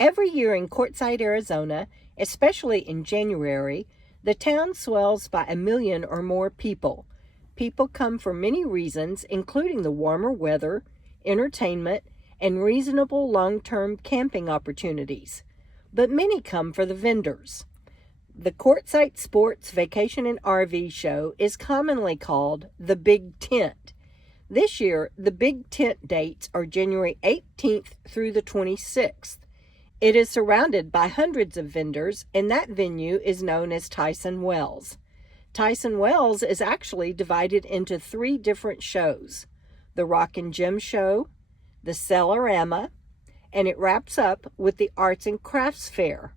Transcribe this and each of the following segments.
Every year in Quartzsite, Arizona, especially in January, the town swells by 1 million or more people. People come for many reasons, including the warmer weather, entertainment, and reasonable long-term camping opportunities. But many come for the vendors. The Quartzsite Sports Vacation and RV Show is commonly called the Big Tent. This year, the Big Tent dates are January 18th through the 26th. It is surrounded by hundreds of vendors, and that venue is known as Tyson Wells. Tyson Wells is actually divided into 3 different shows: the Rock and Gem Show, the Cellarama, and it wraps up with the Arts and Crafts Fair.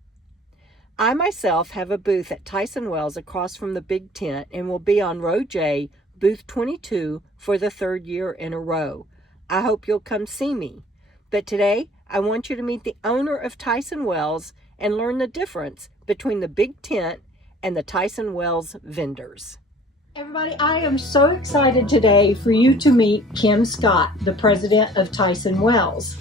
I myself have a booth at Tyson Wells across from the Big Tent and will be on Row J, booth 22, for the 3rd year in a row. I hope you'll come see me. But today, I want you to meet the owner of Tyson Wells and learn the difference between the Big Tent and the Tyson Wells vendors. Everybody, I am so excited today for you to meet Kim Scott, the president of Tyson Wells.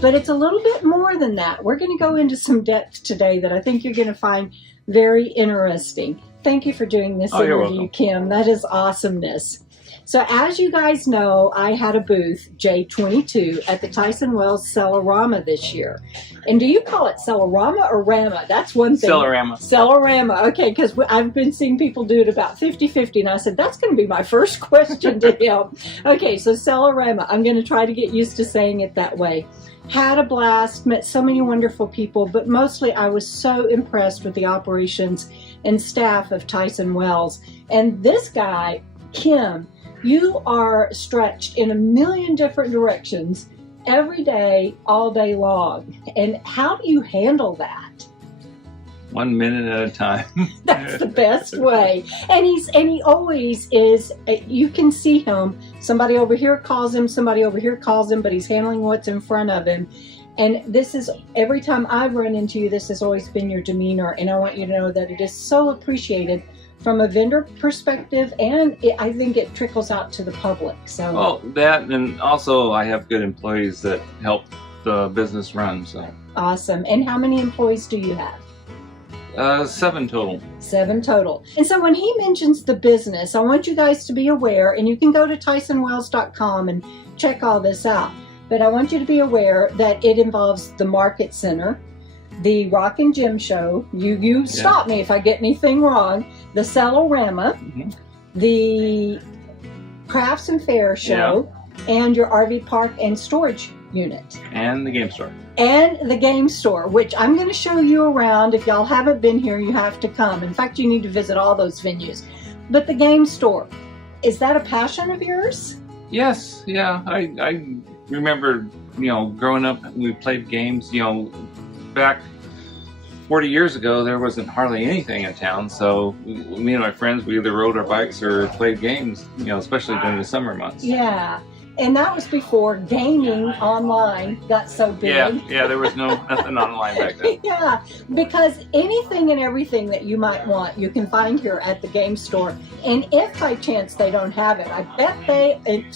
But it's a little bit more than that. We're going to go into some depth today that I think you're going to find very interesting. Thank you for doing this interview, Kim. That is awesomeness. So as you guys know, I had a booth, J22, at the Tyson Wells Cellarama this year. And do you call it Cellarama or Rama? That's one thing. Cellarama. Cellarama, okay, because I've been seeing people do it about 50-50, and I said, that's going to be my first question to him. Okay, so Cellarama, I'm going to try to get used to saying it that way. Had a blast, met so many wonderful people, but mostly I was so impressed with the operations and staff of Tyson Wells. And this guy, Kim, you are stretched in 1 million different directions every day, all day long. And how do you handle that? 1 minute at a time. That's the best way. And he always is, you can see him, somebody over here calls him, somebody over here calls him, but he's handling what's in front of him. And this is, every time I've run into you, this has always been your demeanor, and I want you to know that it is so appreciated from a vendor perspective, and I think it trickles out to the public. So well, that, and also I have good employees that help the business run. So awesome. And how many employees do you have? 7 total. 7 total. And so when he mentions the business, I want you guys to be aware, and you can go to TysonWells.com and check all this out, but I want you to be aware that it involves the Market Center, the Rock and Gem Show, you stop me if I get anything wrong, the Cellarama, the Crafts and Fair Show, and your RV Park and Storage Unit. And the game store. And the game store, which I'm going to show you around. If y'all haven't been here, you have to come. In fact, you need to visit all those venues. But the game store, is that a passion of yours? Yes, yeah. I remember, growing up, we played games, back 40 years ago, there wasn't hardly anything in town. So me and my friends, we either rode our bikes or played games, especially during the summer months. Yeah. And that was before gaming online got so big. Yeah, there was nothing online back then. Yeah, because anything and everything that you might want, you can find here at the game store. And if by chance they don't have it, I bet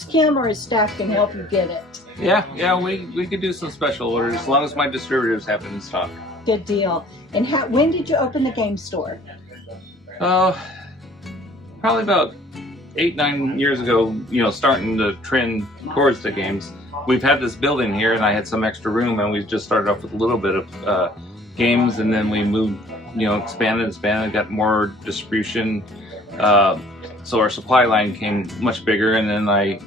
Kim or his staff can help you get it. Yeah, we could do some special orders as long as my distributors have it in stock. Good deal. And when did you open the game store? Probably about 8-9 years ago, starting to trend towards the games. We've had this building here, and I had some extra room, and we just started off with a little bit of games, and then we moved, expanded, got more distribution. So our supply line came much bigger, and then I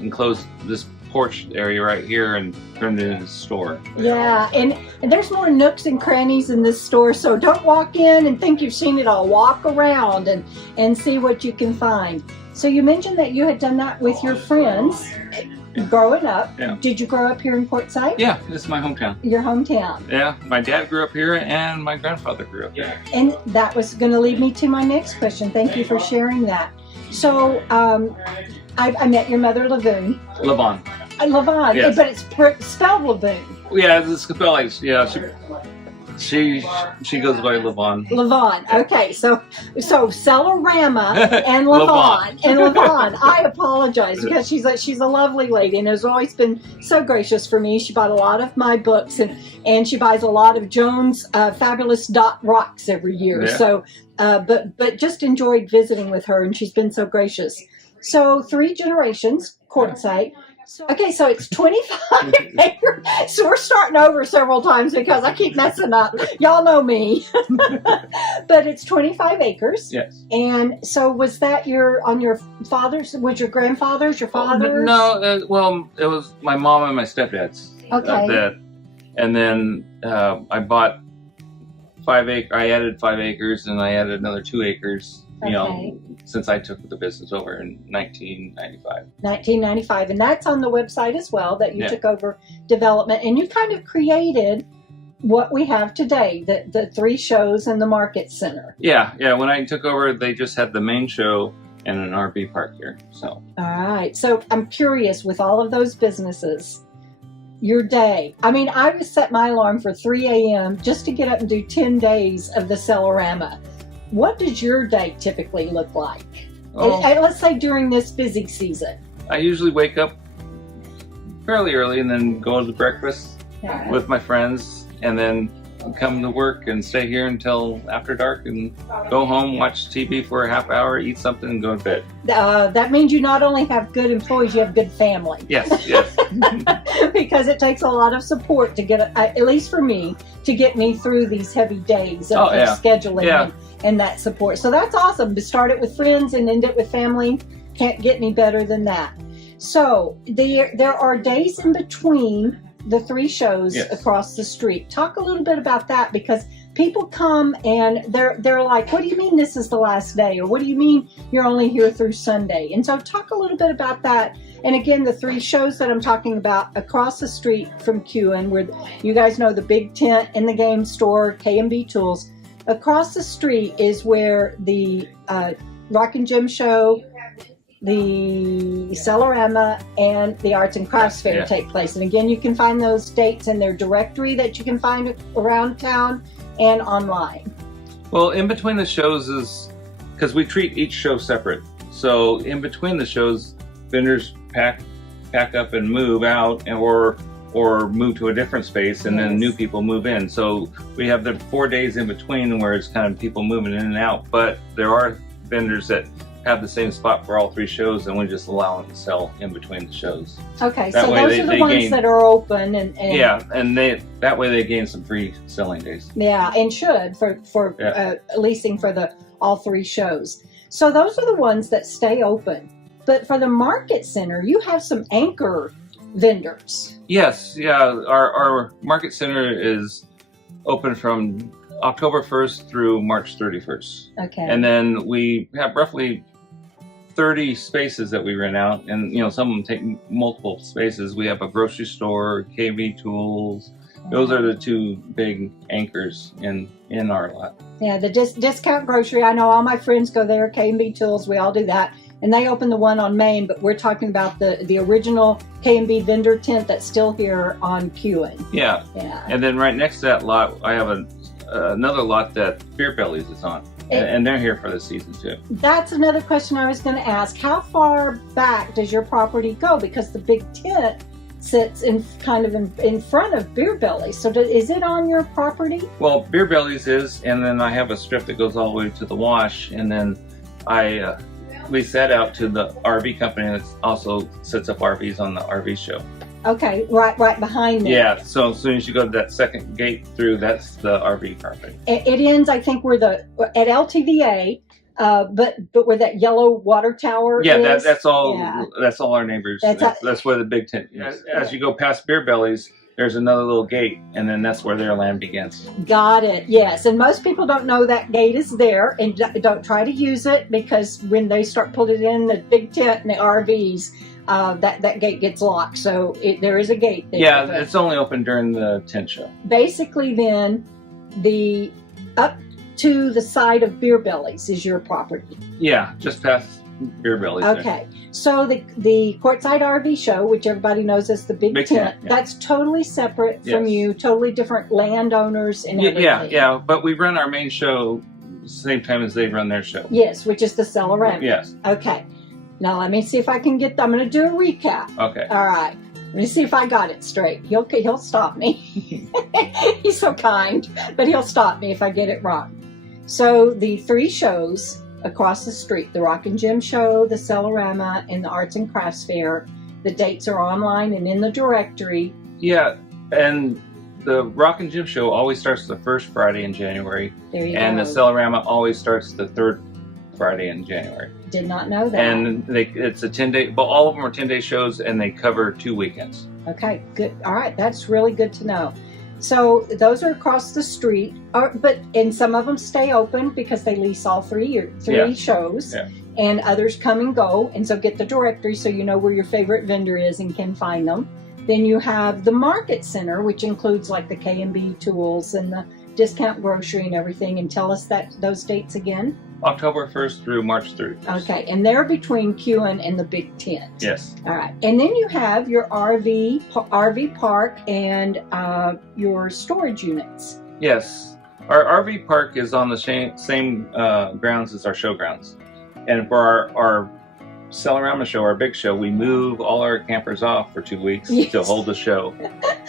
enclosed this porch area right here and turned it into a store. Yeah, and there's more nooks and crannies in this store, so don't walk in and think you've seen it all. Walk around and see what you can find. So you mentioned that you had done that with your friends growing up. Yeah. Did you grow up here in Quartzsite? Yeah, this is my hometown. Your hometown. Yeah, my dad grew up here and my grandfather grew up here. And that was going to lead me to my next question. Thank you for sharing that. So I met your mother, Lavoon. Lavon, yes. But it's spelled Lavoon. Yeah, it's spelled like, She goes by Levon. Levon. Okay, so Cellarama and Levon. I apologize because she's a lovely lady and has always been so gracious for me. She bought a lot of my books and she buys a lot of Joan's fabulous dot rocks every year. Yeah. So, but just enjoyed visiting with her, and she's been so gracious. So 3 generations, Quartzsite. Okay, so it's 25 acres. So we're starting over several times because I keep messing up. Y'all know me. But it's 25 acres. Yes. And so was that your father's, was your grandfather's, your father's? No, well, it was my mom and my stepdad's. Okay. And then I bought 5 acres. I added 5 acres and I added another 2 acres. You know, since I took the business over in 1995. 1995, and that's on the website as well, that you took over development, and you kind of created what we have today, the 3 shows and the market center. Yeah. When I took over, they just had the main show and an RV park here. So. All right. So I'm curious, with all of those businesses, your day. I mean, I would set my alarm for 3 a.m. just to get up and do 10 days of the Cellarama. What does your day typically look like? Let's say during this busy season. I usually wake up fairly early and then go to breakfast with my friends, and then come to work and stay here until after dark, and go home, watch TV for a half hour, eat something, and go to bed. That means you not only have good employees, you have good family. Yes. Because it takes a lot of support to get, at least for me, to get me through these heavy days of scheduling and that support. So that's awesome. To start it with friends and end it with family, can't get any better than that. So there are days in between the 3 shows across the street. Talk a little bit about that, because people come and they're like, what do you mean this is the last day? Or what do you mean you're only here through Sunday? And so talk a little bit about that. And again, the 3 shows that I'm talking about across the street from Kewen, where you guys know the big tent in the game store, K&B Tools. Across the street is where the Rock and Gem Show, the Cellarama, and the Arts and Crafts Fair take place. And again, you can find those dates in their directory that you can find around town and online. Well, in between the shows is, because we treat each show separate. So in between the shows, vendors pack up and move out, or move to a different space, and then new people move in. So we have the 4 days in between where it's kind of people moving in and out. But there are vendors that have the same spot for all 3 shows, and we just allow them to sell in between the shows. Okay, so those are the ones that are open, and that way they gain some free selling days. Yeah, and should for leasing for all 3 shows. So those are the ones that stay open. But for the market center, you have some anchor vendors. Yes, our market center is open from October 1st through March 31st. Okay. And then we have roughly 30 spaces that we rent out, and some of them take multiple spaces. We have a grocery store, KV Tools. Those are the 2 big anchors in our lot. Yeah, the discount grocery. I know all my friends go there, K&B Tools. We all do that. And they opened the one on Main, but we're talking about the original K&B vendor tent that's still here on Kewen. Yeah. And then right next to that lot, I have another lot that Beer Bellies is on. And they're here for the season too. That's another question I was going to ask. How far back does your property go? Because the big tent sits in front of Beer Bellies. So is it on your property? Well, Beer Bellies is, and then I have a strip that goes all the way to the wash, and then I lease that out to the RV company that also sets up RVs on the RV show. Okay, right behind me. Yeah, so as soon as you go to that second gate through, that's the RV property. It ends, I think, at LTVA, but where that yellow water tower is. That's all. Yeah. That's all our neighbors. That's where the big tent is. As you go past Beer Bellies, there's another little gate, and then that's where their land begins. Got it. Yes, and most people don't know that gate is there, and don't try to use it, because when they start putting in the big tent and the RVs, that gate gets locked. So there is a gate there. Yeah, it's only open during the tent show. Basically, then up to the side of Beer Bellies is your property. Yeah, just past beer bellies there. Okay, so the Quartzsite RV show, which everybody knows as the big tent, yeah. that's totally separate from you, totally different landowners and everything. Yeah, but we run our main show same time as they run their show. Yes, which is the Cellarama. Yes. Okay, now let me see if I can get, I'm going to do a recap. Okay. All right, let me see if I got it straight. He'll stop me. He's so kind, but he'll stop me if I get it wrong. So the 3 shows across the street, the Rock and Gem Show, the Cellarama, and the Arts and Crafts Fair, the dates are online and in the directory. Yeah, and the Rock and Gem Show always starts the first Friday in January. There you and go. the Cellarama always starts the third Friday in January. Did not know that. And it's a 10-day, but all of them are 10-day shows, and they cover 2 weekends. Okay, good. All right, that's really good to know. So those are across the street, and some of them stay open because they lease all 3 shows, and others come and go, and so get the directory so you know where your favorite vendor is and can find them. Then you have the Market Center, which includes like the K&B tools and the discount grocery and everything, and tell us those dates again. October 1st through March 31st. Okay, and they're between Kewen and the big tent. Yes. All right, and then you have your RV park and your storage units. Yes, our RV park is on the same grounds as our showgrounds, and for our Cellarama show, our big show, we move all our campers off for 2 weeks to hold the show.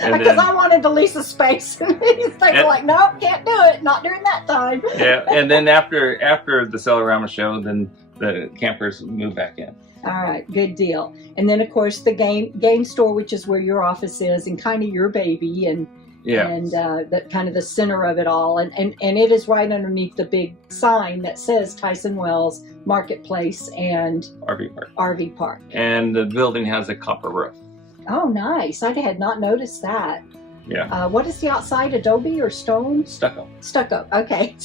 And because I wanted to lease a space, and they were like, "Nope, can't do it, not during that time." Yeah, and then after the Cellarama show, then the campers move back in. All right, good deal. And then of course the game store, which is where your office is and kind of your baby, and that kind of the center of it all, and it is right underneath the big sign that says Tyson Wells Marketplace and RV Park. And the building has a copper roof. Oh, nice. I had not noticed that. Yeah. What is the outside, adobe or stone? Stucco. Stucco, okay.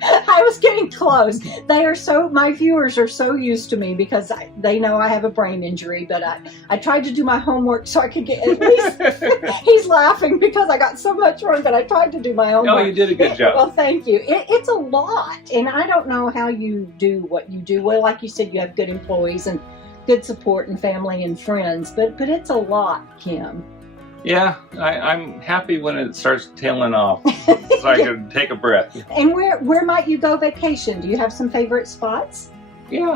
I was getting close. My viewers are so used to me because they know I have a brain injury, but I tried to do my homework so I could get at least, he's laughing because I got so much wrong, but I tried to do my homework. Oh, you did a good job. Well, thank you. It's a lot, and I don't know how you do what you do. Well, like you said, you have good employees and good support and family and friends, but it's a lot, Kim. Yeah, I'm happy when it starts tailing off so I can take a breath. And where might you go vacation? Do you have some favorite spots? Yeah,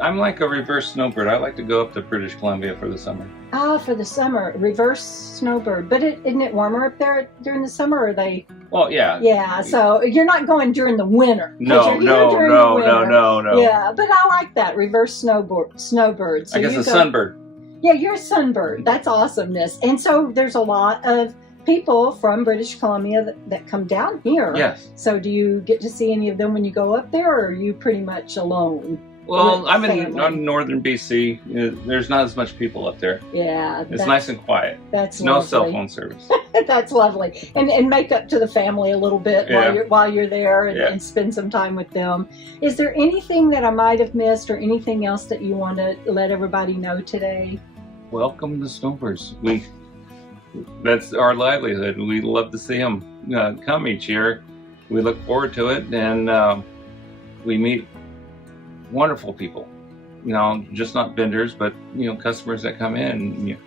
I'm like a reverse snowbird. I like to go up to British Columbia for the summer. Ah, for the summer, reverse snowbird. But isn't it warmer up there during the summer? Or are they? Well, yeah. Yeah, so you're not going during the winter. No. Yeah, but I like that, reverse snowbird. So I guess a sunbird. Yeah, you're a sunbird. That's awesomeness. And so there's a lot of people from British Columbia that come down here. Yes. So do you get to see any of them when you go up there, or are you pretty much alone? Well, I'm in northern BC. There's not as much people up there. Yeah. It's nice and quiet. That's no lovely. cell phone service. That's lovely. And make up to the family a little bit while you're there and spend some time with them. Is there anything that I might have missed or anything else that you want to let everybody know today? Welcome the snowbirds. That's our livelihood. We love to see them come each year. We look forward to it, and we meet wonderful people. Just not vendors, but customers that come in,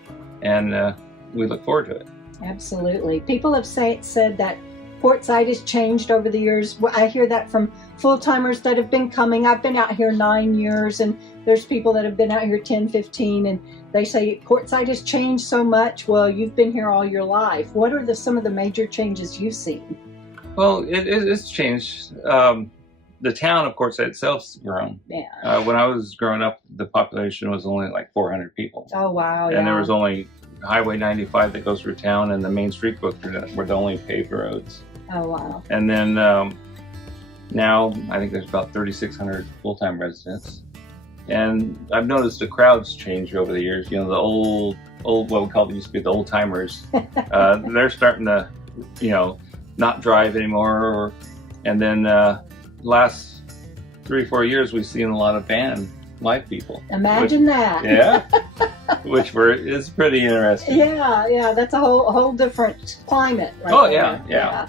and we look forward to it. Absolutely. People have said that Quartzsite has changed over the years. I hear that from full-timers that have been coming. I've been out here 9 years, and there's people that have been out here 10, 15, and they say Quartzsite has changed so much. Well, you've been here all your life. What are some of the major changes you've seen? Well, it's changed. The town of Quartzsite itself's grown. Yeah. When I was growing up, the population was only like 400 people. Oh, wow. And there was only Highway 95 that goes through town, and the main street books were the only paved roads. Oh, wow. And then now I think there's about 3,600 full-time residents. And I've noticed the crowds change over the years. The old what we call used to be the old timers. They're starting to, not drive anymore. And then last 3 or 4 years, we've seen a lot of live people. Imagine that. Yeah. Which is pretty interesting. Yeah, that's a whole different climate. Right Oh, there. yeah.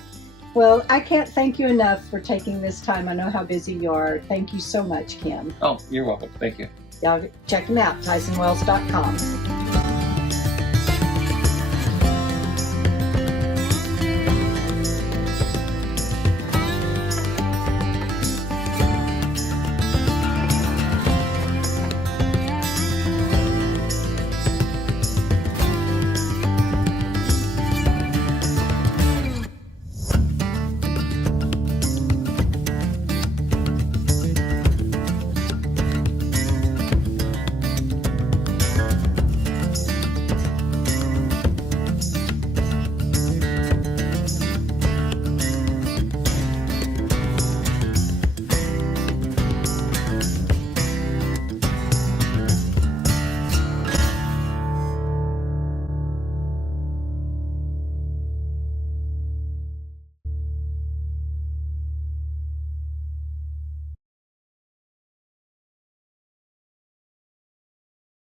Well, I can't thank you enough for taking this time. I know how busy you are. Thank you so much, Ken. Oh, you're welcome. Thank you. Y'all check him out, TysonWells.com.